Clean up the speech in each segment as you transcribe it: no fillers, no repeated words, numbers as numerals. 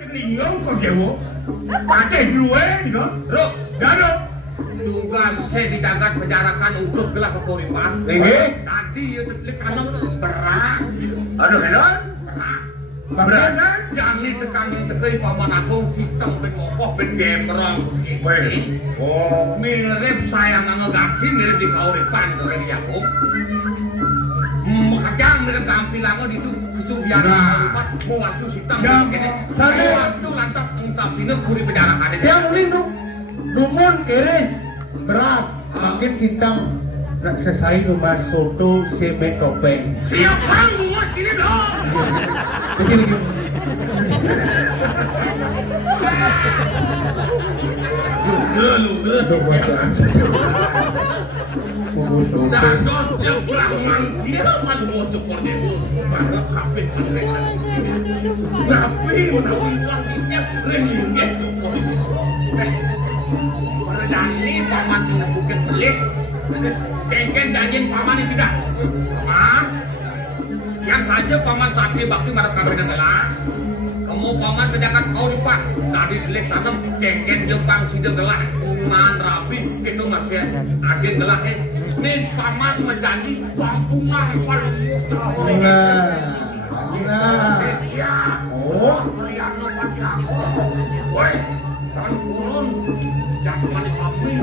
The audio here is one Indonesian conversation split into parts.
keninggong kok dewo. Pakai duwe, no? Ro, dado. Tugas saya dijagat penjarakan untuk gelah kekuripan. Tadi ya telik kanan berat. Aduh, benar? Berat kan? Jangan tekan tekei paman aku citeng ben mopoh ben gemerang. Oh, mirip sayang ngegaki mirip di kauripan kok ini aku. Makanya mirip tampilan itu kesubian kauripan mau wastu citeng. Saya wastu lantas ngtapine kuri penjarakan. Yang lindung lumun iris berat makin sintang selesai rumah soto seme topeng siapa bunga sini dong begini lu dados jeblah mantia man mau cokor debu para kafe mereka tapi menawi uang tiap remingget cokor Perdani paman sing bukit pelih kengken janjin paman itu tidak paman yang saja paman sakti bakti marah kami adalah kamu paman pejabat kau lipat dari delik tanam kengken jepang sidang gelah uman rapi itu masih agen gelah ini paman menjadi kampungan paling gila oh lihat lo pasti aku woi kan kurun jangan manis sapi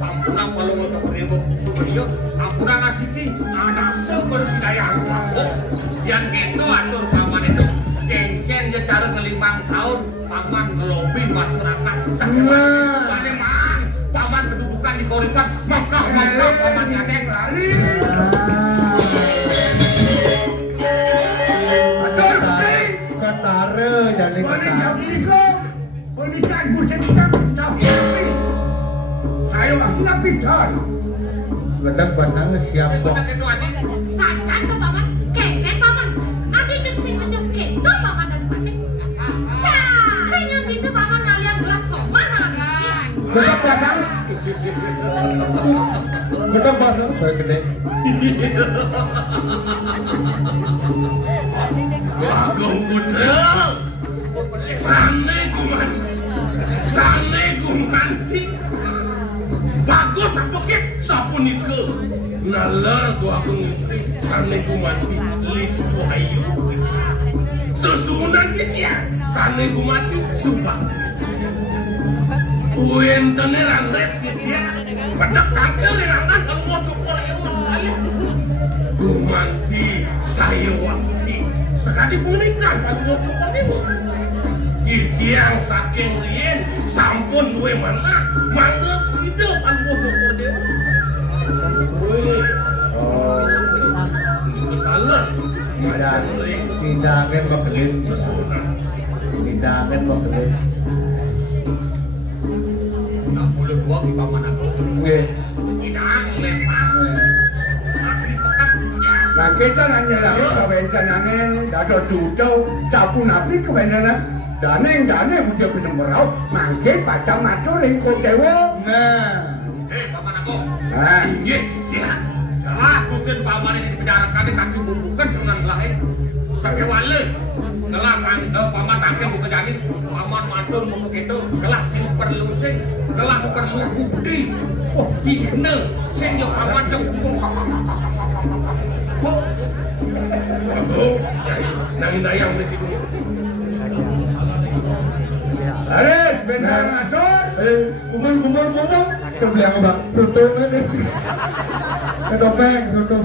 sampuna kalau untuk ribut dia sampuna ngasih ti ada sebersih daya aku yang gitu atur paman itu kengken dia cara ngelimbang tahun paman ngelobi masyarakat sakit man paman kedudukan di koripan maka paman nyadeng lari Atur, Budi. ketare jadi ketare Pernikahan bukan kita tapi saya langsung nabi dah. gedang pasangan siap kok Sajan tuh paman, keken paman. Adi cek mencus kento paman dan paman. Cah, yang bisa paman ngalian gelas soman habis. gedang pasangan baik gede Agung Budrel Sane gumanti bagus apa kek sapun itu nalar gua aku ngerti sane gumanti listu ayu susunan dia sane gumanti subang uentane randes dia pada kangkel rangan kalau mau cokor yang saya gumanti saya wakti sekali menikah kalau mau cokor itu Titiang saking rien sampun duwe mana mangga sidep an bodoh dewa. Woi. oh Kalah. tindakan makelin Sesudah. tindakan makelin 62 kita mana aku. nggih Tidak lempar. Tapi pekat punya. Nah kita nanya lagi kewenangan dado dudau capu nabi kewenangan daneng udah bener merau mangke pada matur ing kodewo. nah Paman aku. Nah, Inggih, siap. Kalah mungkin paman ini dipidarakan di kaki bumbukan dengan lain. Sampai wale. Kelah paman tangke buka jadi paman matur mau begitu. Kelah sing perlu sing, kelah perlu bukti. Oh, sihne, sing yo paman jeng hukum. Aku, nangin dayang di situ. ares bener matur. kumur coba yang bang soto ini ketopeng soto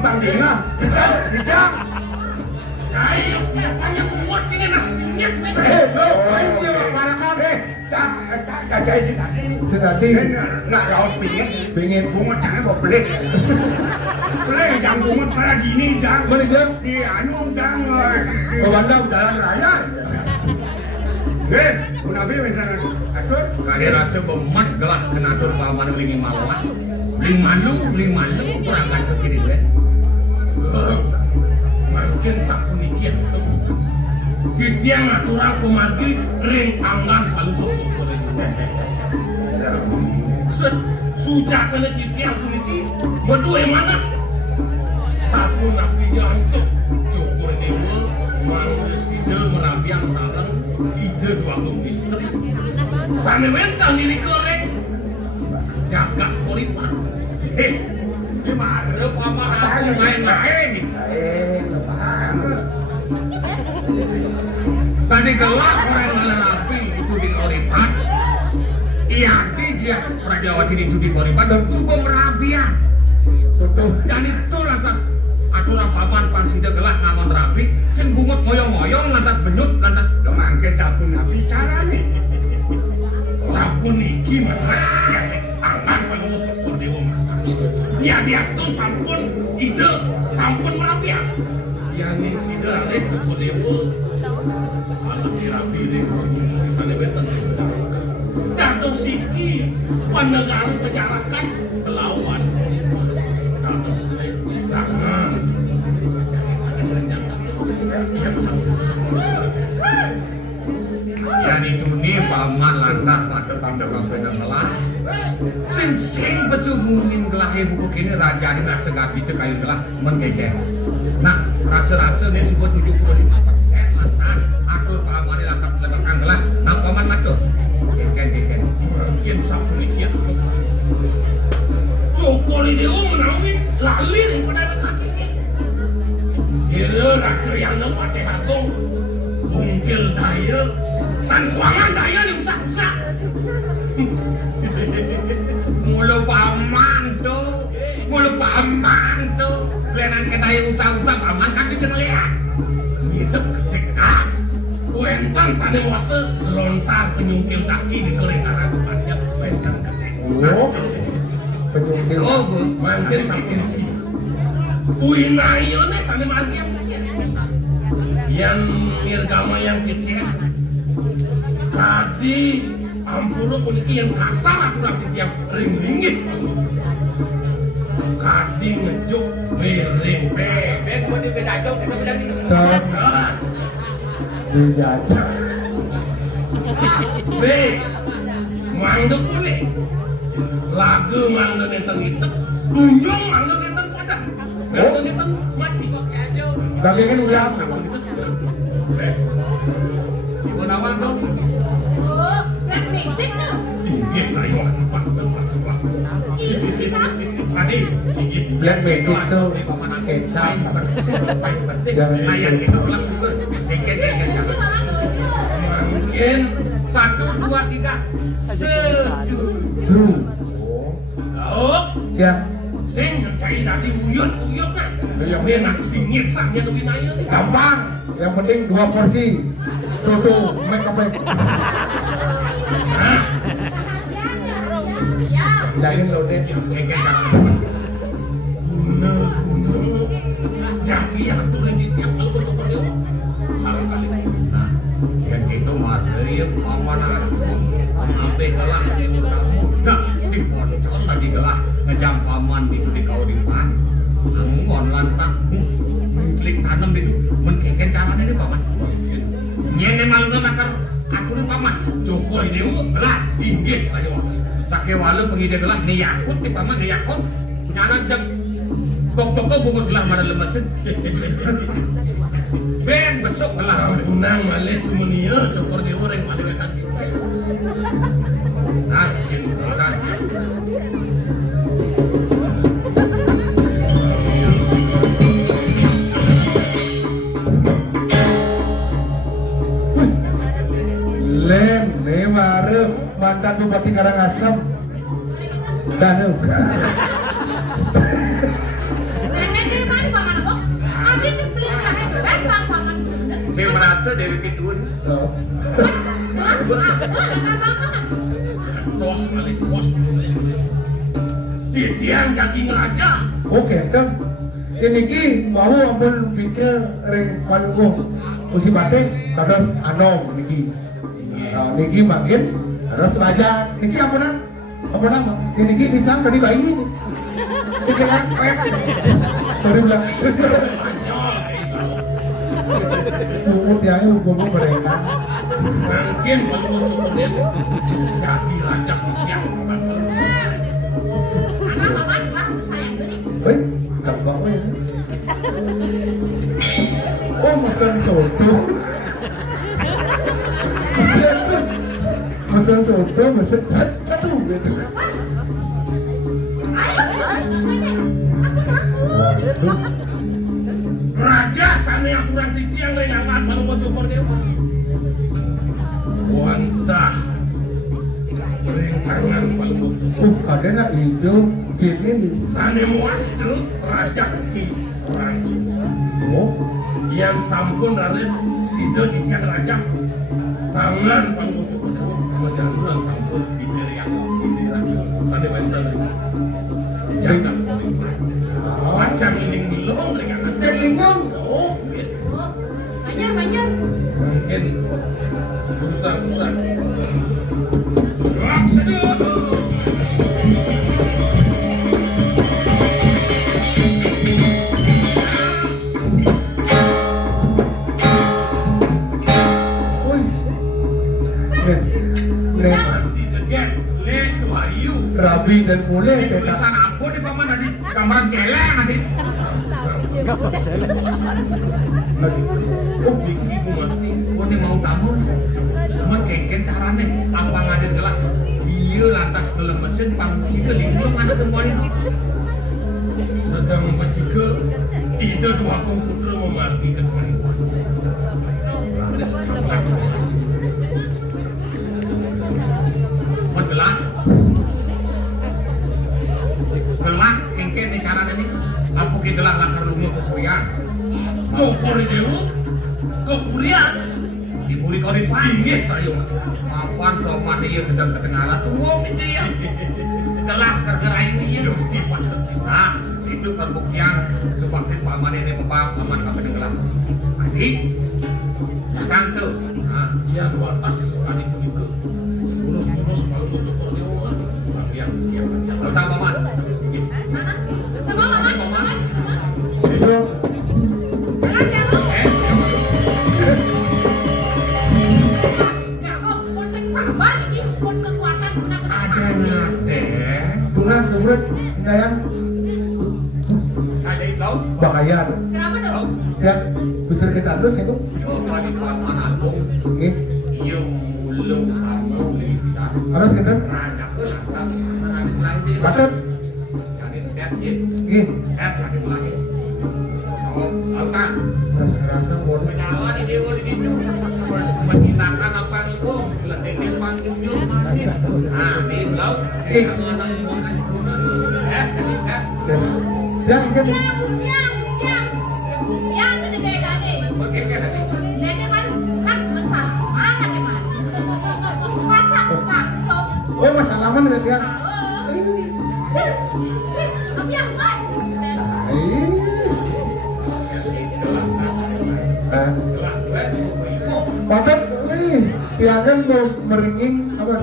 Bang Dina, kita. Saya siapa yang muat sini nak sinyet. Lo, ayo siapa parakan? Tak sih tadi. sedati Nak raut pingin bunga jangan kau pelik. Pelik jangan bunga pada gini jangan. mana jam Di anu jangan. Bandang. Jalan raya. Nabi bener. Atur. Kali raja bemat gelas kenatur paman lingi malah. Limalu kurangkan ke kiri deh. Mungkin sapuniki yang Titiang natural kumagi ring tangan palu bosok. Sudah kena titiang kuniti berdua mana? Sapu nabi jantung cukur dewa ide dua istri. Sane mentang diri goreng. Jaga koripan. Gimana paman aku main-main? Paham. Tadi gelap orang malah rapi itu di koripan. Iya, dia Prajawati itu di koripan dan coba merabian. Dan itu lantas aturan paman pan sida gelah ngamon rapi, sing bungut moyong-moyong lantas benyut lantas Lo mangke sabun nabi carane. sabun iki mana? Tangan pengus cukur dewa mata. Ya biastun sampun ide sampun merabian. Yang ning sida ales cukur dewa. Alah dirapi deh, sana beten. Datuk Siki, penegara penjarakan kelawan. Datuk Siki, jangan. Yang itu nih paman lantas pada tanda kampenya telah. Sing besumunin gelahe buku kini raja ini rasa gak gitu kayu gelah menggegek. Nah, rasa-rasa ini sebut 75% lantas atur paman ini lantas lebakan gelah. Nah, paman matur. Gegen. Mungkin sapu ini Cokol ini menawi lali daripada dekat cici. Sira rakyat yang lepati hatung bungkil daya dan kuangan daya diusak-usak. Mulu paman tuh kelianan ke daya usak-usak paman kan bisa ngeliat. Ngidep ketika kuentang sana wasta lontar penyungkil kaki di keringkaran tempatnya kuentang ketika. Penyungkil. Oh, mungkin sampai ini. Kuinayone sana mati yang nirgama yang cicir. Tadi ampuro puniki yang kasar aku nanti tiap ring-ringit. Kadi ngejuk miring bebek mau dibedajok beda-beda gitu. Dijajah. Mangdep ini lagu mangdep enten tunjung mangdep enten padang mangdep enten mati Kaki kan udah ibu nawal dong Oh, Black Magic tuh. iya saya waktu pak tadi Black Magic tuh kecap. ayat itu kelas super mungkin 1, 2, 3 setuju. Oh, Ya, sing cai tadi uyut kan. Dia nak singit sahnya lebih naik. gampang. Yang penting 2 porsi soto make up. Jadi soto Guna. Jadi yang tuh lagi tiap kalau untuk beliau salah kali. Nah, yang itu materi amanah. Sampai gelah si kamu. Nah, si pocong tadi gelah ngejam paman itu di kauripan. Angon lantas klik tanam itu menkeken caranya ini paman. Nyene malungan akar aturin paman. Joko ini gelas inggih saya. Sakewala pengide gelah nih yakut di paman nih yakut. Nyana jeng Toko bungut gelah mana lemesin. Ben besok gelah punang males sumunia cokor di orang pada wetan kita. Nah, ini saja. lem baru mantan Bupati Karangasem. Dan Nenek dari mana paman aku? Adik cemplin jahe bang paman. Saya merasa Dewi Pitun. Bos balik bos. Titian jadi ngeraja. oke kan ini ki mau ampun pikir ring palunggu musim batik terus anom niki niki makin terus raja niki apa nama niki bintang dari bayi niki kan sorry bilang umur yang umur mereka Mungkin baru cukup dia jadi raja yang Anak paman lah sayang gini. Wih, gampang ya. Oh, pesan soto. Mesen soto, mesen satu gitu. Ayo, aku takut. Raja sana aturan cicing lengangan kalau mau cukur dewa. Wantah rintangan kalau mau cukur. Ada nak hijau, gini. Sana muas itu raja ki Prancis. Oh, Yang sampun raris sido cicing raja. Tangan kalau mau cukur dewa. Majaluran sampun bidiriak bidiriak. Sana bentar. Jangan macam ini belum lengangan. jadi ngom. Oh, gitu. Banyak. Mungkin rusak. Gerak sedut. Wih, nih, Nanti jeget, les to ayu. Rabi dan Mule kita. Tulisan apa di paman tadi? Gambaran celeng tadi. Oh, Biki mengerti. Oh, ini mau tamu. Semen kengken carane. Tampang ada jelas. Iya lantas dalam mesin pangsi ke lingkungan ada temuan. Sedang mencike. Ida dua komputer memati ke depan. Ada secampak. Gelah. Gelah kengken ni carane ni. Apa ke gelah langkar lungo kepurian. Cokor dewa kepurian. Diburi kori pinggir saya. Mapan coman dia sedang kedengaran. Tunggu itu ya. Gelah kergerayunya. Cepat terpisah. Itu terbuktian sebabnya paman ini membawa paman ke gelah. Adik. Datang tuh. Nah, dia batas tadi begitu. Urus malu cokor dewa. Yang dia baca. Datang paman. Semua paman. Besok Jangan ya, Bang. Ya, kok penting sabar iki, pun kekuatan guna-guna Ada nate. bunga semut sayang Ada itu. bakayan. Kenapa dong? Ya, besar kita terus itu. Coba di paman agung. Oke, Iya mulu kamu kita. harus kita. Raja ke lantas. Mana di selagi. Patut. Jadi lihat sih. Oke, Jadi lagi. Oh, lautan. rasa mau. Menyala di dewa di situ. Menghinakan apa itu? Ledeknya panjang jauh mati. Nah, di laut. Kamu anak ibu kan. Jadi Ya, ikan. Yang itu gaya-gaya. Oke kan tadi. Nenek kan besar. Mana ke mana? Masak langsung. Oh, masalah mana tadi ya? Tapi yang buat. Patut nih, piangan mau meringing apa?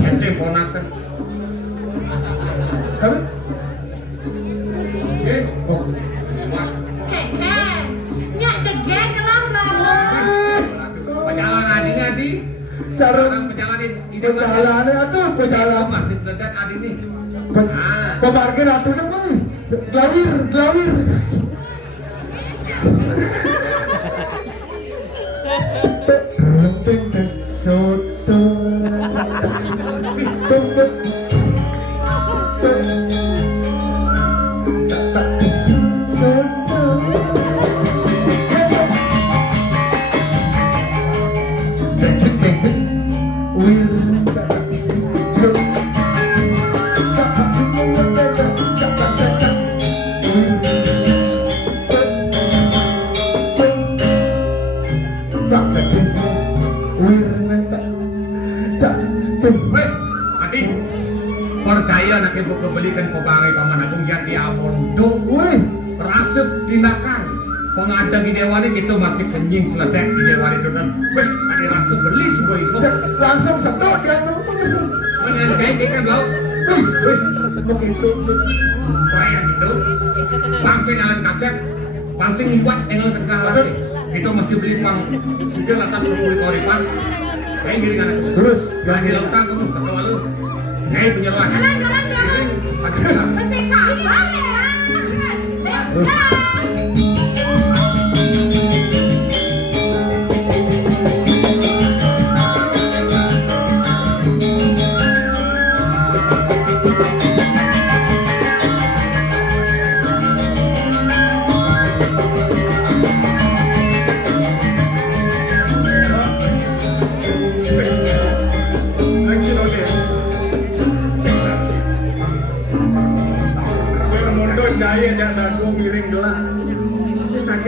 Ente ponakan. Tapi, oh, Keken. Nyak jegen kelambat. Perjalanan ini Adi. cara Orang perjalanan ide perjalanan aduh perjalanan. masih seledak Adi nih. Pemarkir atuh dong, gelawir. Soto. Weh, Adi. Percaya nak ibu kebelikan pebangai paman agung yang diapun dong. Wih, Rasuk tindakan pengadang di dewan gitu masih kenying seletek di dewan itu kan. Weh, ada rasuk beli sebuah itu. langsung sedot dia ngomong. Dengan kayak kan lo. Wih, begitu. Kayak gitu. Langsung jalan kaset. Langsung buat dengan kekenalan. Itu masih beli uang. Sudah lantas beli koripan. Kayak gini kan. Terus, Jangan di lautan kamu ketua lu. Hei penyeruan. Jalan. Ada. Masih sabar ya. Let's go.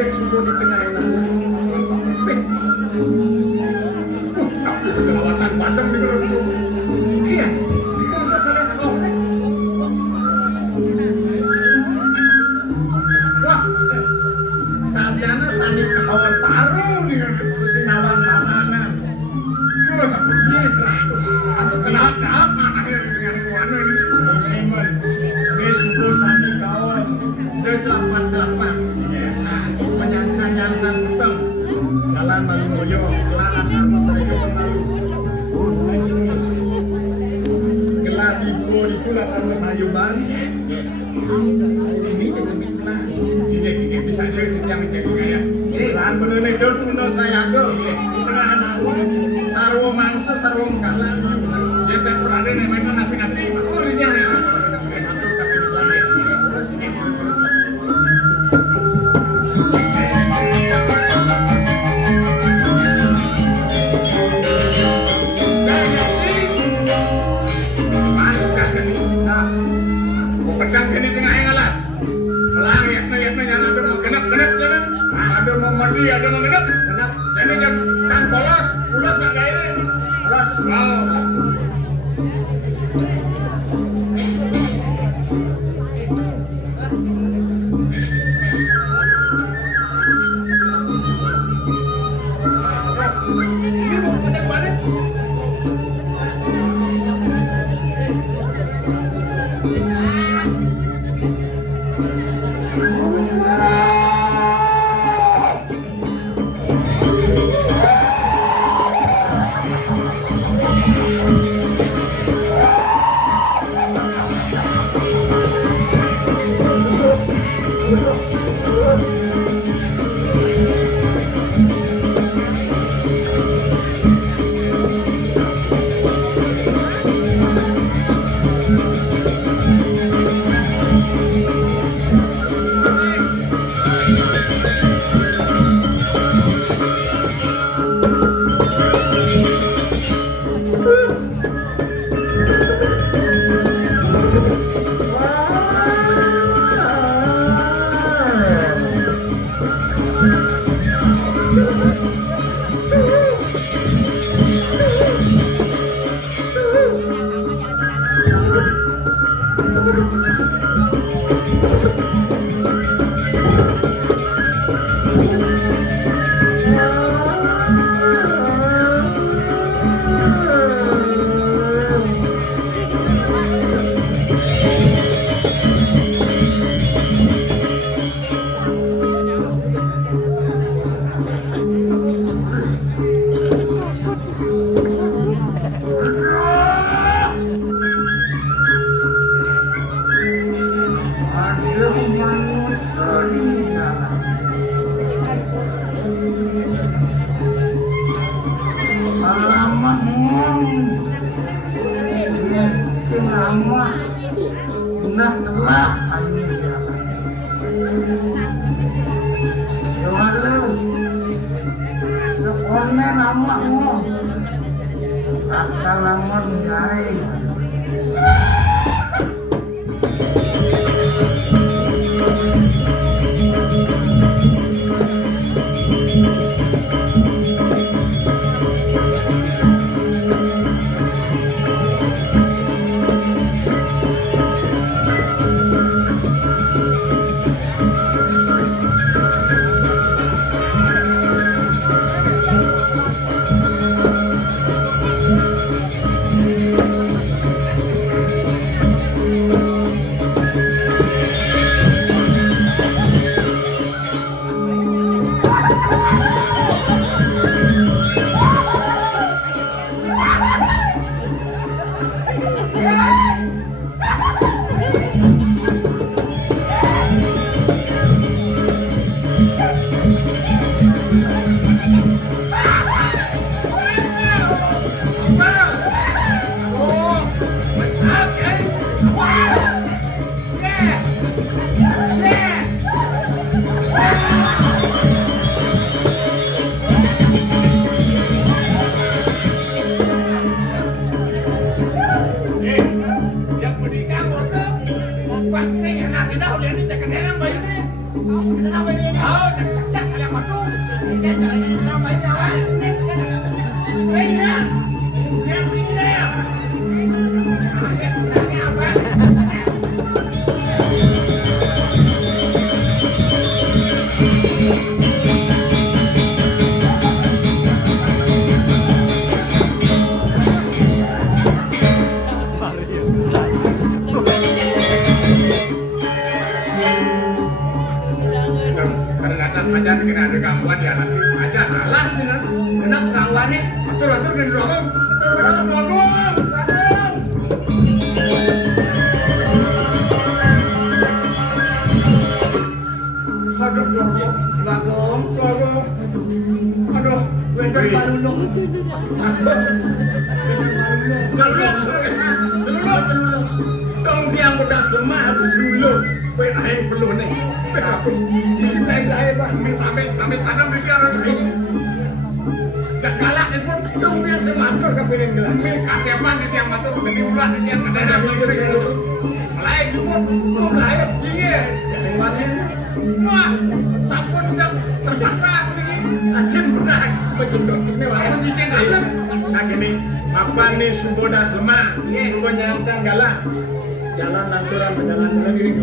kaget sudah di tengah tapi kelawatan Bandung di Gerung. Iya, di kerja kalian kau. Wah, sajana sami kawan taruh di Sinawan Mamanan. Kira sampai dia, atau kenapa mana dengan warna ini? Mungkin, besok sami kawan, dejaman-jaman, menyangsang-nyangsang petang, jalan Malungoyo, kelaran harus mereka pengaruh. Gelar ibu itulah harus sayuban. Ini jadi bisa jadi yang kayak lan bener itu tuh saya tuh di tengah anak sarwo mangsa sarwo kalah jadi kurang ada memang napi oh ini ya ada mengenap, jadi kan polos, ulas nggak kayak ini, ulas, wow. Ini mau pesan balik. Hãy subscribe cho kênh Ghiền Mì Gõ để không bỏ lỡ những video hấp dẫn. gangguan di alas itu aja alas dengan kenapa gangguannya atur ke dorong aduh bagong aduh wedang balulung celulung dong yang udah semah celulung pe air perlu nih pe aku di sini air sampai sana mereka orang Jakalak itu dong dia sematur ke piring gelang kasepan di tiang matur ke ulah di tiang kedada itu lain juga lain iya lewatnya wah sampun terpaksa begini ajen benar pecundok ini wah itu cicing alam nah gini apa nih suboda semah pokoknya yang sanggala jalan nanturan perjalanan kiri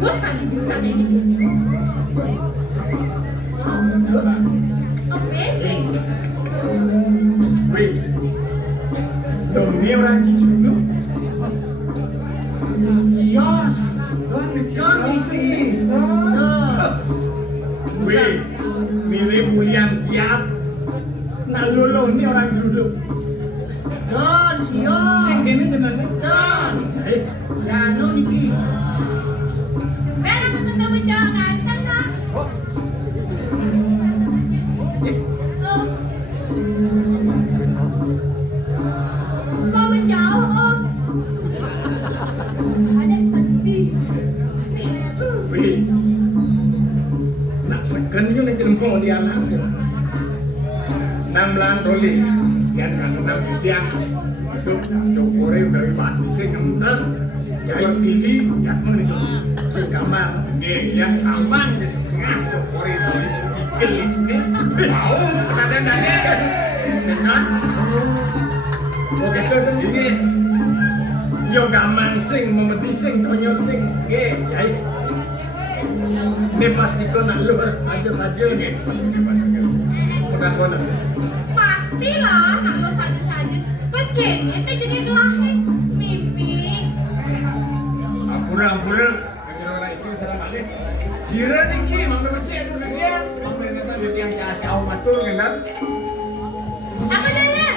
Bosan ini. Amazing. wih dong ini orang cincin dulu Kios. Kios di sini. wih mirip William Kiat nah lulu ini orang dulu Don, Kios. sing ini jenenge Don. Gano niki. Bella aku ketemu cowok ganteng lah. Kok menjauh om? Ada sedih. wih nak segen yun na kinumpo di alas yun 6 bulan doli yan kan 6 bujang itu cokore dari mati sing ngenteng ya tili ya menito sing kamar yan kapan di setengah cokore doli dikil ini mau kadang-kadang kan oke tuh ini yo gaman sing memeti sing konyol sing nggih yai ini pasti kau nak luar saja nggih udah kau nak Pastilah, nak lo saja. Pas kene teh jadi kelahi. Mimpi. Ampura kira istri salam alik jiran iki mang bersih anu dia mang bener yang jauh matur ngenan Aku dengar.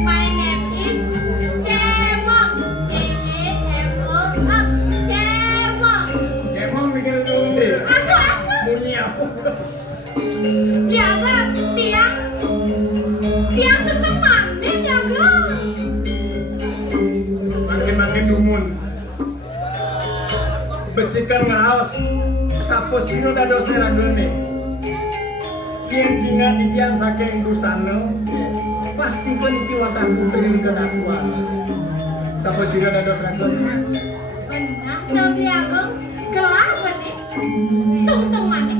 My name is Cemong. C-E-M-O-N. Cemong. emang mikir dulu Aku. bunyi apa Ya kan, tiang tetap manin ya kan. makin dumun becikan ngaos sapo sino dados ragone yen jinga dikian saking dusana pasti peniki watah putri kedakuan sapo sino dados ragone Benar, tapi aku kelapa nih. Tung manin.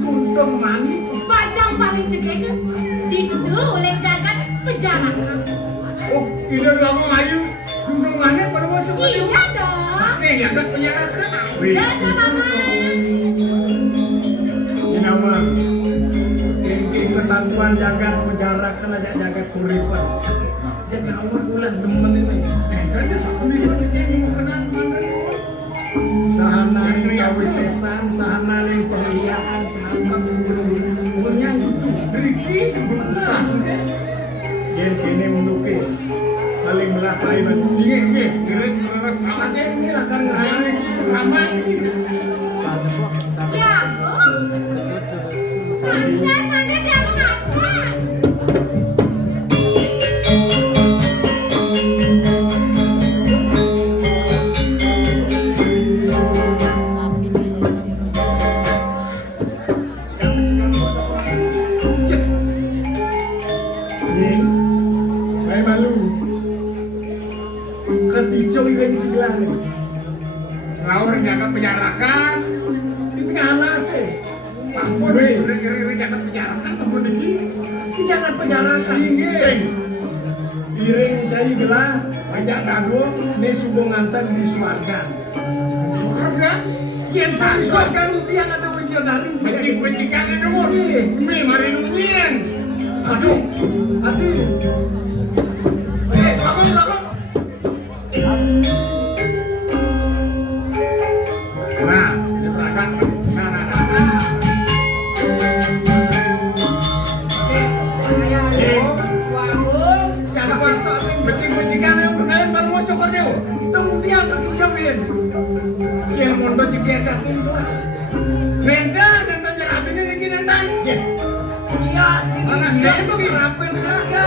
untung mani Pajang paling juga itu oleh jagat penjara. oh ini kamu ayu untung mani pada masuk Iya dong. saking ya kan penjara Jaga mama. Sinawang Kengking ketantuan jagat penjara kan aja jagat kuripan jadi awal bulan demen ini kan dia sakuni ini mau kenal makan sahana ini kawisesan sahana ini perliaan punya dari kisah besar yang kini menduki paling melakai dan ini kira sama ini akan hari ramai Ya aku. Mana dia mengatakan. Hai malu ketijo ilang jiglang ngawur jaga penjarakan di tengah alas sampun ngeri jaga penjarakan sampun iki jangan penjarakan sing iring jadi gelah pajak dago ne subong nganten di swarga Swarga? Yen sami swarga lupian ada bidadari. Becik-becikan itu mun. Mi mari lupian. Aduh. Belakang. Nah, di belakang. Nah. Becik-becikan yang berkait kalau mau syukur dia. Tunggu dia untuk jamin. Yang mondok juga tapi itu. Beda dan jeratin ini lagi nanti. Iya, anak saya itu rapel kerja.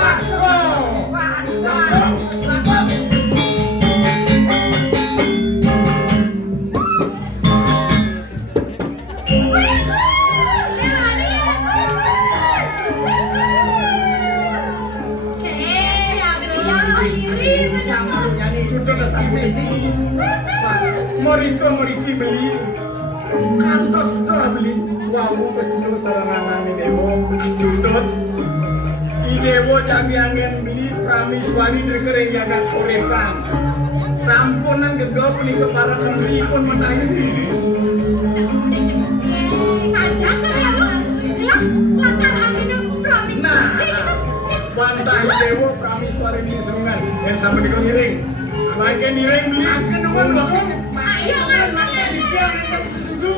Meriki beli kantos dah beli wawu kecil sarangan ini dewo jutut ini dewo jami angin beli prameswari derkering jagat korepan sampunan gegau beli kepada beli pun menaik nah bantah dewo prameswari beli serungan yang sama di ngiring baiknya ngiring beli akan nunggu bosnya ayo kan ya setuju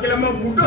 kita mau butuh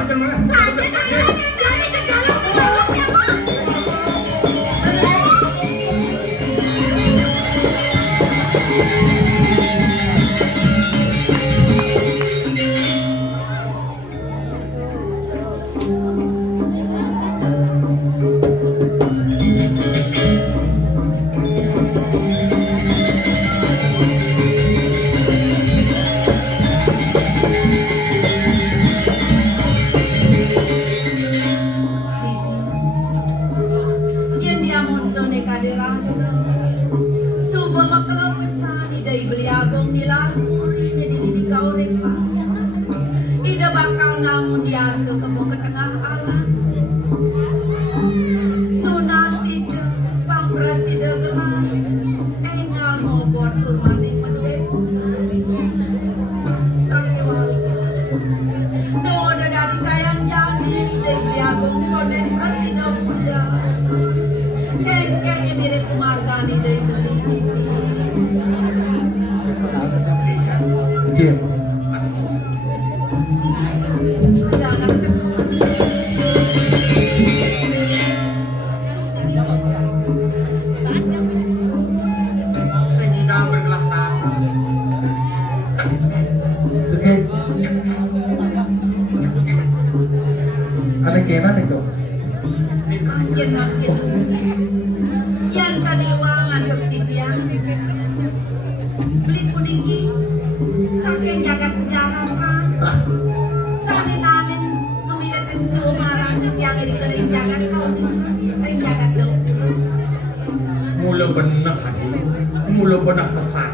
mula benar pesan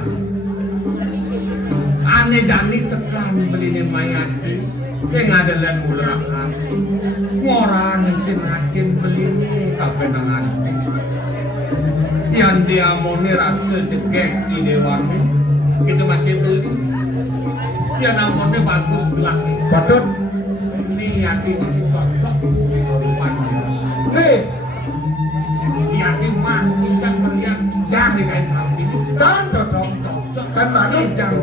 aneh dani tekan beli mayati yang ada dan mula nakal orang sin hakim beli kape nangan yang dia mau rasa cekek di dewan itu masih beli dia namanya bagus lagi patut ini hati masih cocok hei hati mas tidak melihat jangan dikain sapi kan cocok kan tadi jangan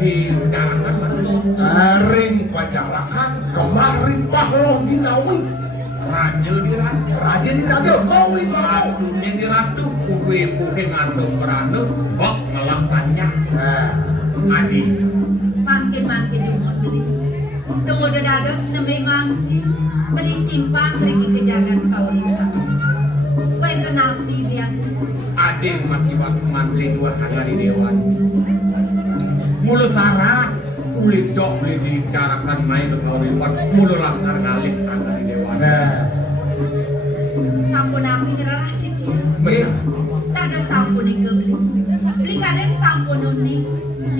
di jalanan baru ring pajarakan kemarin pahlon dinawi rajil di ratu kawi ratunya di ratu kuwe ngantuk beranu kok malah tanya adi makin umur beli tunggu dados nembe makin beli simpang lagi kejagaan kau wen tenang di lihat adi mati waktu mantri dua hari di dewan mulu sarah kulit jok dibicarakan main kau rewat mulu langgar ngalik tangga di dewan sampun aku nyerah cici benar tak ada sampun yang beli kadang sampun unik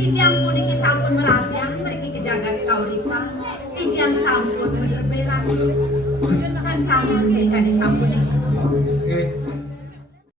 tiang pun iki sampun merapian mereka kejagaan kau ripa tiang sampun berberak dan sampun mereka di sampun